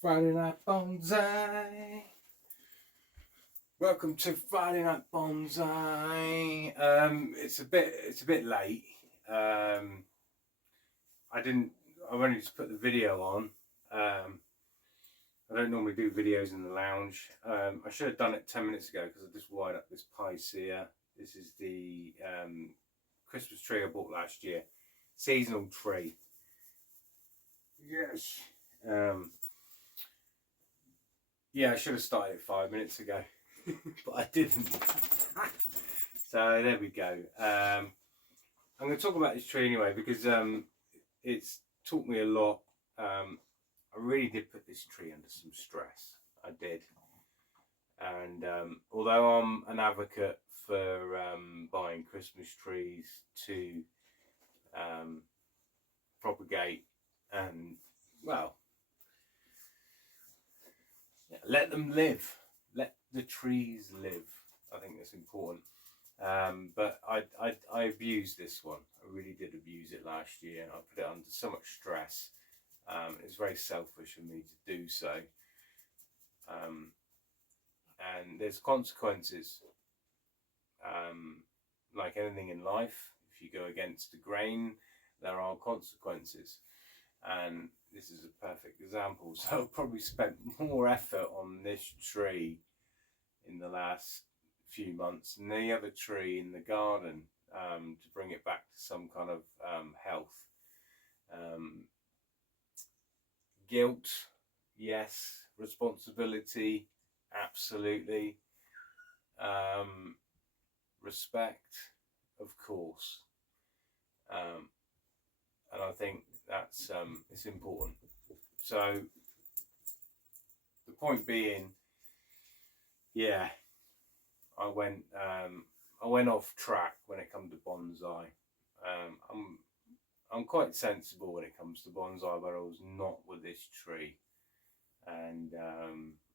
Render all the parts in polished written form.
Friday Night Bonsai. Welcome to Friday Night Bonsai. It's a bit late. I've only just put the video on. I don't normally do videos in the lounge. I should have done it 10 minutes ago because I just wired up this Picea. This is the Christmas tree I bought last year. Seasonal tree. Yes. Yeah, I should have started it 5 minutes ago, but I didn't. So there we go. I'm going to talk about this tree anyway because it's taught me a lot. I really did put this tree under some stress. I did. And although I'm an advocate for buying Christmas trees to propagate and, well, let them live. Let the trees live. I think that's important. But I abused this one. I really did abuse it last year, and I put it under so much stress. It's very selfish of me to do so. And there's consequences. Like anything in life, if you go against the grain, there are consequences. And this is a perfect example. So I've probably spent more effort on this tree in the last few months than any other tree in the garden to bring it back to some kind of health. Guilt, yes. Responsibility, absolutely. Respect, of course. And I think that's it's important. So the point being, yeah, I went off track when it comes to bonsai. I'm quite sensible when it comes to bonsai, but I was not with this tree, and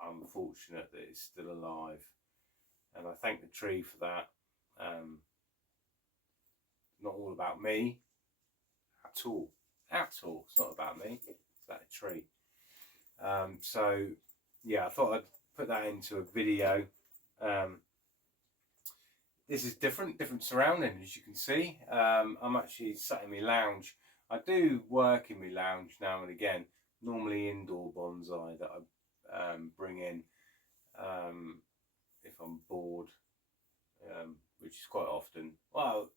I'm fortunate that it's still alive, and I thank the tree for that. Not all about me at all. It's not about me. It's about a tree. So yeah, I thought I'd put that into a video. This is different surrounding, as you can see. I'm actually sat in my lounge. I do work in my lounge now and again, normally indoor bonsai that I bring in if I'm bored, which is quite often. Well,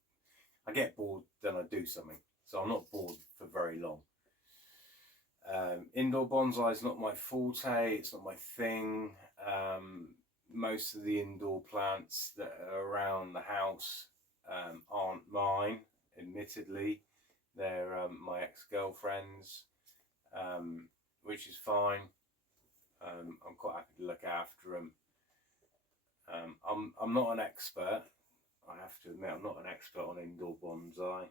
I get bored, then I do something. So I'm not bored for very long. Indoor bonsai is not my forte, it's not my thing. Most of the indoor plants that are around the house aren't mine, admittedly. They're my ex-girlfriend's, which is fine. I'm quite happy to look after them. I'm not an expert. I have to admit, I'm not an expert on indoor bonsai,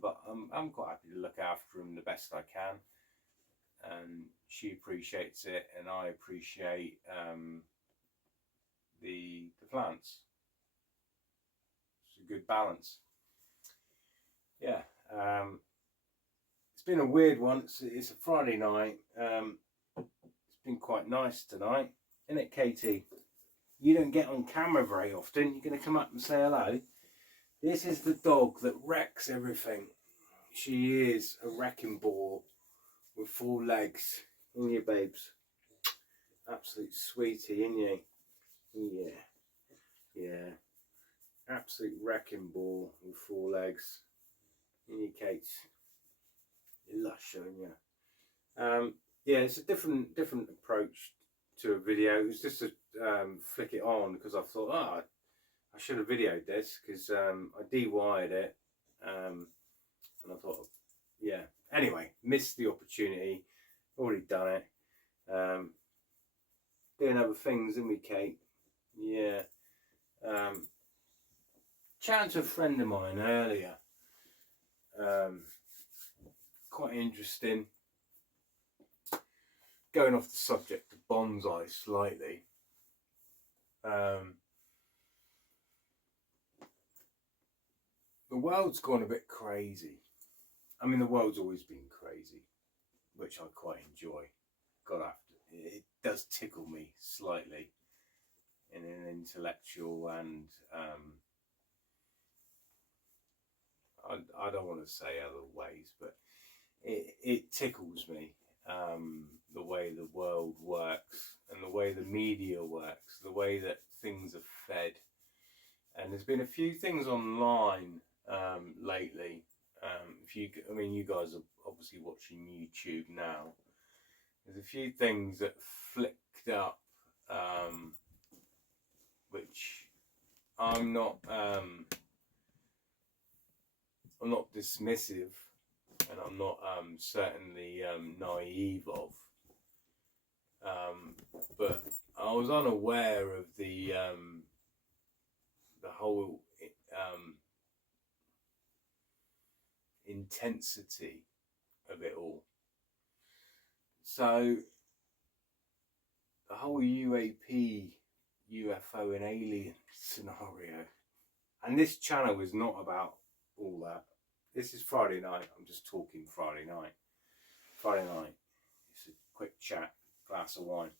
but I'm quite happy to look after them the best I can. And she appreciates it, and I appreciate the plants. It's a good balance. Yeah, it's been a weird one. It's a Friday night. It's been quite nice tonight, isn't it, Katie? You don't get on camera very often. You're going to come up and say hello. This is the dog that wrecks everything. She is a wrecking ball with 4 legs. Isn't you, babes? Absolute sweetie, isn't you? Yeah. Absolute wrecking ball with 4 legs. Isn't you, Kate? You're lush, aren't you? Yeah, it's a different approach to a video. It was just to flick it on because I thought, I should have videoed this because I de-wired it, and I thought, yeah. Anyway, missed the opportunity. Already done it. Doing other things, isn't we, Kate? Yeah. Chatting to a friend of mine earlier. Quite interesting. Going off the subject of bonsai slightly. The world's gone a bit crazy. I mean, the world's always been crazy, which I quite enjoy. it does tickle me slightly in an intellectual and I don't want to say other ways, but it tickles me, the way the world works and the way the media works, the way that things are fed. And there's been a few things online lately. I mean, you guys are obviously watching YouTube now. There's a few things that flicked up, which I'm not dismissive, and I'm not certainly naive of. But I was unaware of the whole intensity of it all. So the whole UAP, UFO and alien scenario, and this channel is not about all that. This is Friday night. I'm just talking Friday night. Friday night. It's a quick chat, glass of wine.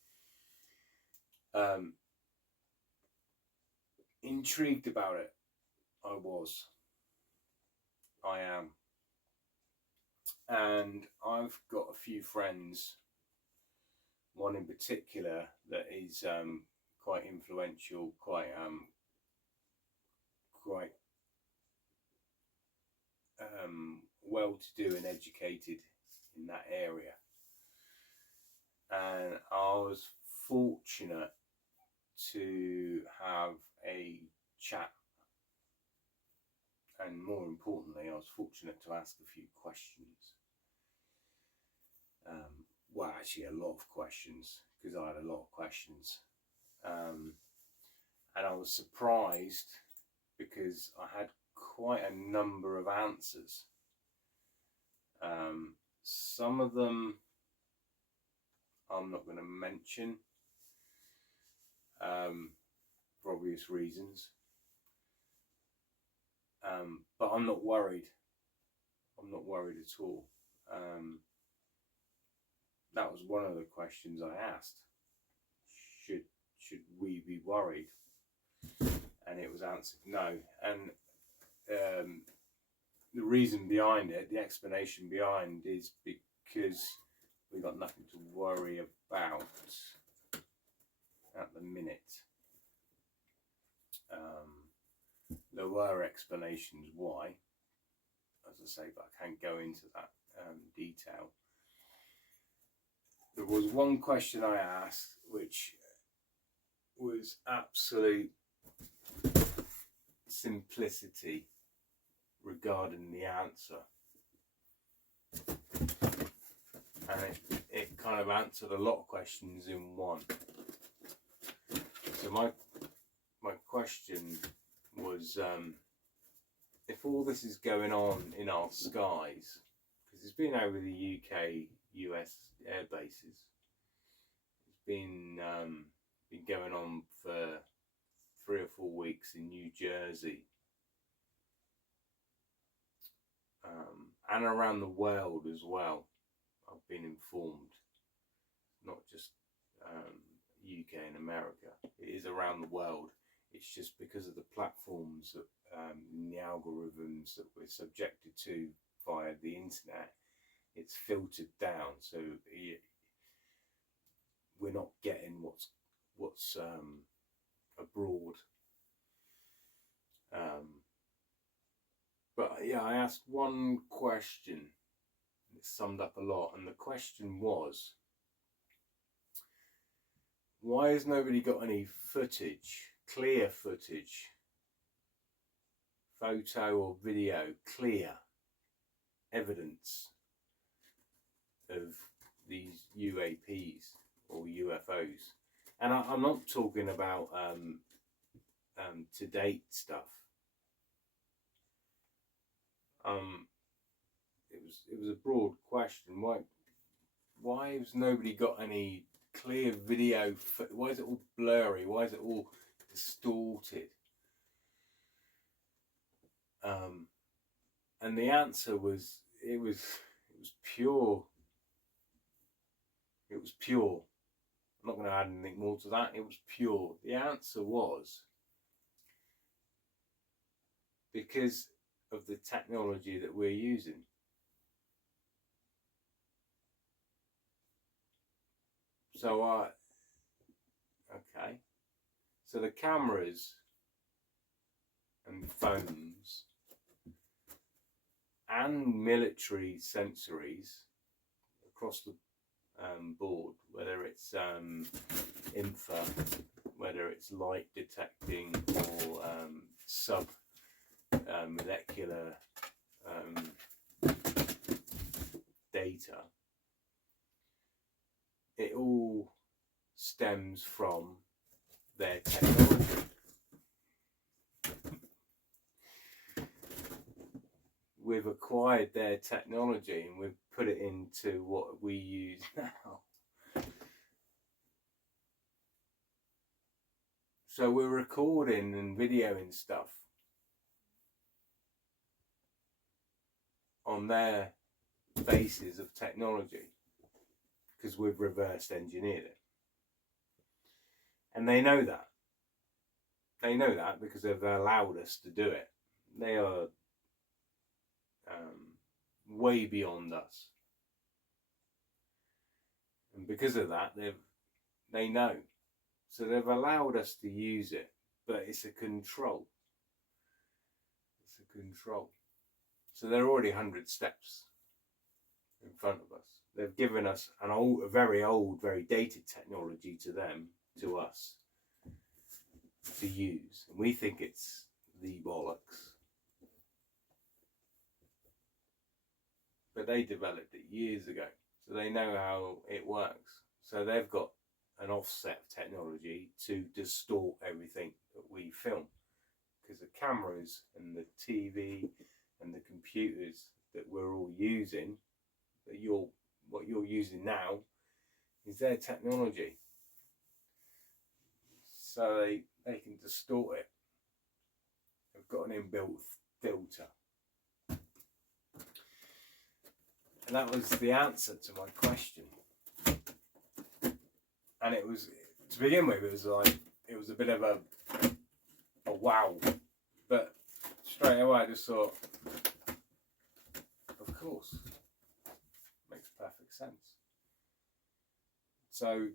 Intrigued about it. I am. And I've got a few friends, one in particular that is quite influential, quite well-to-do and educated in that area. And I was fortunate to have a chat, and more importantly, I was fortunate to ask a few questions. Well, actually a lot of questions, because I had a lot of questions. And I was surprised because I had quite a number of answers. Some of them I'm not going to mention for obvious reasons. But I'm not worried. I'm not worried at all. That was one of the questions I asked. Should we be worried? And it was answered no. And the reason behind it, the explanation behind, is because we got nothing to worry about at the minute. There were explanations why, as I say, but I can't go into that detail. There was one question I asked which was absolute simplicity regarding the answer, and it kind of answered a lot of questions in one. So my question was, if all this is going on in our skies, because it's been over the UK, US air bases, it's been going on for 3 or 4 weeks in New Jersey, and around the world as well. I've been informed, not just UK and America. It is around the world. It's just because of the platforms that, and the algorithms that we're subjected to via the internet, it's filtered down, so we're not getting what's abroad. But yeah, I asked one question that summed up a lot, and the question was, why has nobody got any footage, clear footage, photo or video, clear evidence of these UAPs or UFOs? And I'm not talking about to date stuff. It was a broad question. Why has nobody got any clear video? Why is it all blurry? Why is it all distorted? And the answer was, it was pure. It was pure. not going to add anything more to that. It was pure. The answer was because of the technology that we're using. So okay, so the cameras and phones and military sensories across the board, whether it's infra, whether it's light detecting or sub molecular data, it all stems from their technology. We've acquired their technology and we've put it into what we use now. So we're recording and videoing stuff on their basis of technology because we've reverse engineered it. And they know that. They know that because they've allowed us to do it. They are way beyond us. And because of that, they know. So they've allowed us to use it, but it's a control. It's a control. So they're already 100 steps in front of us. They've given us a very old, very dated technology to them, to us, to use. And we think it's the bollocks. But they developed it years ago. So they know how it works. So they've got an offset technology to distort everything that we film. Because the cameras and the TV and the computers that we're all using, what you're using now, is their technology. So they can distort it. They've got an inbuilt filter. And that was the answer to my question. And it was, to begin with, it was a bit of a wow. But straight away I just thought, of course, makes perfect sense. So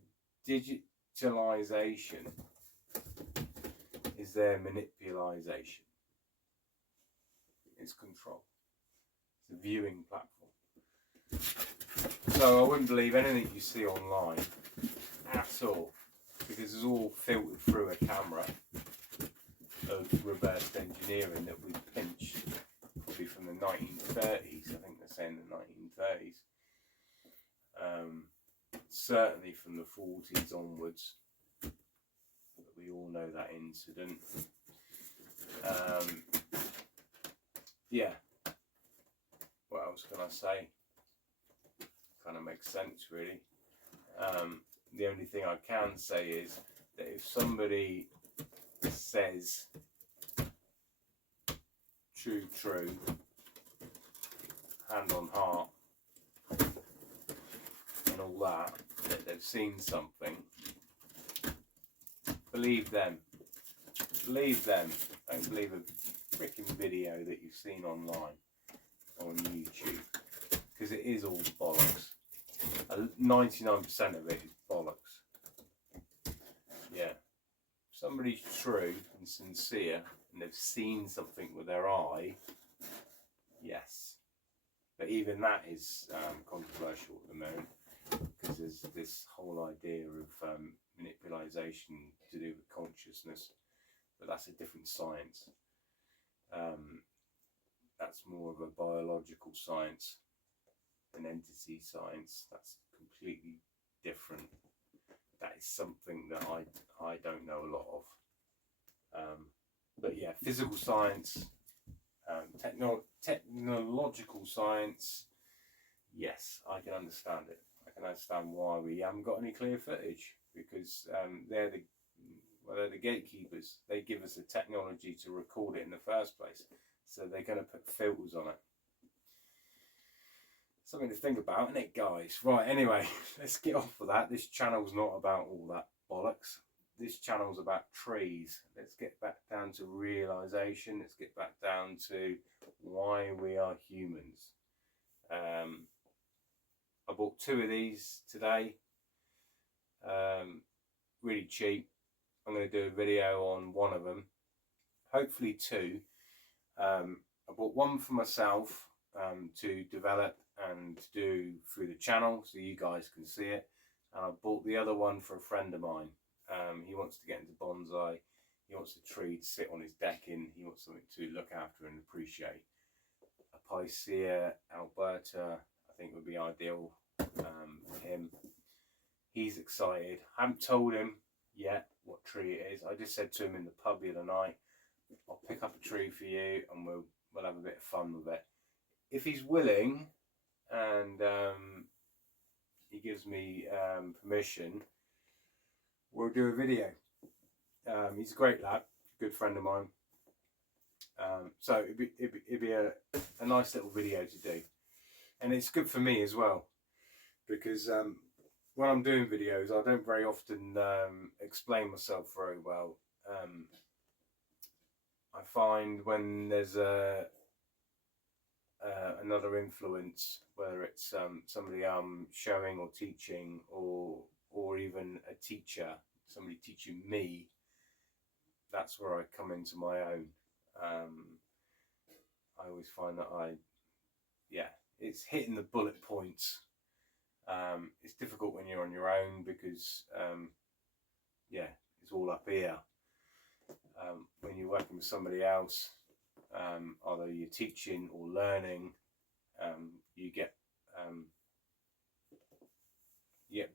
digitalization is their manipulation. It's control. It's a viewing platform. So I wouldn't believe anything you see online at all, because it's all filtered through a camera of reverse engineering that we pinched probably from the 1930s. I think they're saying the 1930s. Certainly from the 40s onwards. But we all know that incident. Yeah. What else can I say? Kind of makes sense, really. The only thing I can say is that if somebody says true, hand on heart, and all that they've seen something, believe them. Believe them. Don't believe a freaking video that you've seen online on YouTube, because it is all bollocks. 99% of it is bollocks. Yeah. If somebody's true and sincere and they've seen something with their eye, yes. But even that is controversial at the moment, because there's this whole idea of manipulation to do with consciousness, but that's a different science. That's more of a biological science, an entity science. That's completely different. That is something that I don't know a lot of. But yeah, physical science, technological science, yes, I can understand it. I can understand why we haven't got any clear footage, because they're the gatekeepers. They give us the technology to record it in the first place, so they're going to put filters on it. Something to think about, isn't it, guys? Right, anyway, let's get off of that. This channel's not about all that bollocks. This channel's about trees. Let's get back down to realisation. Let's get back down to why we are humans. I bought 2 of these today. Really cheap. I'm going to do a video on one of them. Hopefully 2. I bought one for myself to develop and do through the channel so you guys can see it. And I bought the other one for a friend of mine. He wants to get into bonsai. He wants a tree to sit on his decking. He wants something to look after and appreciate. A Picea alberta, I think, would be ideal for him. He's excited. I haven't told him yet what tree it is. I just said to him in the pub the other night, I'll pick up a tree for you and we'll have a bit of fun with it. If he's willing and he gives me permission, we'll do a video. He's a great lad, good friend of mine. So it'd be a nice little video to do. And it's good for me as well, because when I'm doing videos, I don't very often explain myself very well. I find when there's another influence, whether it's somebody I'm showing or teaching, or even a teacher, somebody teaching me, that's where I come into my own. I always find that it's hitting the bullet points. It's difficult when you're on your own because it's all up here. When you're working with somebody else, either you're teaching or learning, you get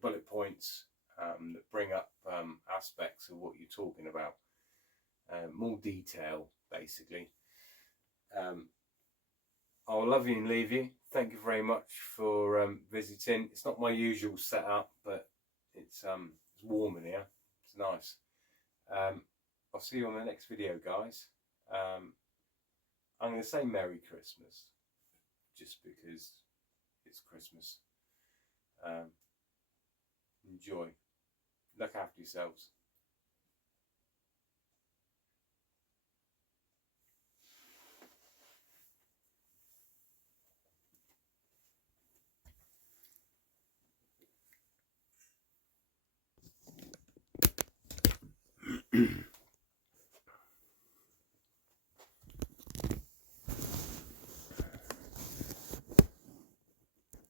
bullet points that bring up aspects of what you're talking about, more detail basically. I'll love you and leave you. Thank you very much for visiting. It's not my usual setup, but it's warm in here. It's nice. I'll see you on the next video, guys. I'm going to say Merry Christmas, just because it's Christmas. Enjoy. Look after yourselves.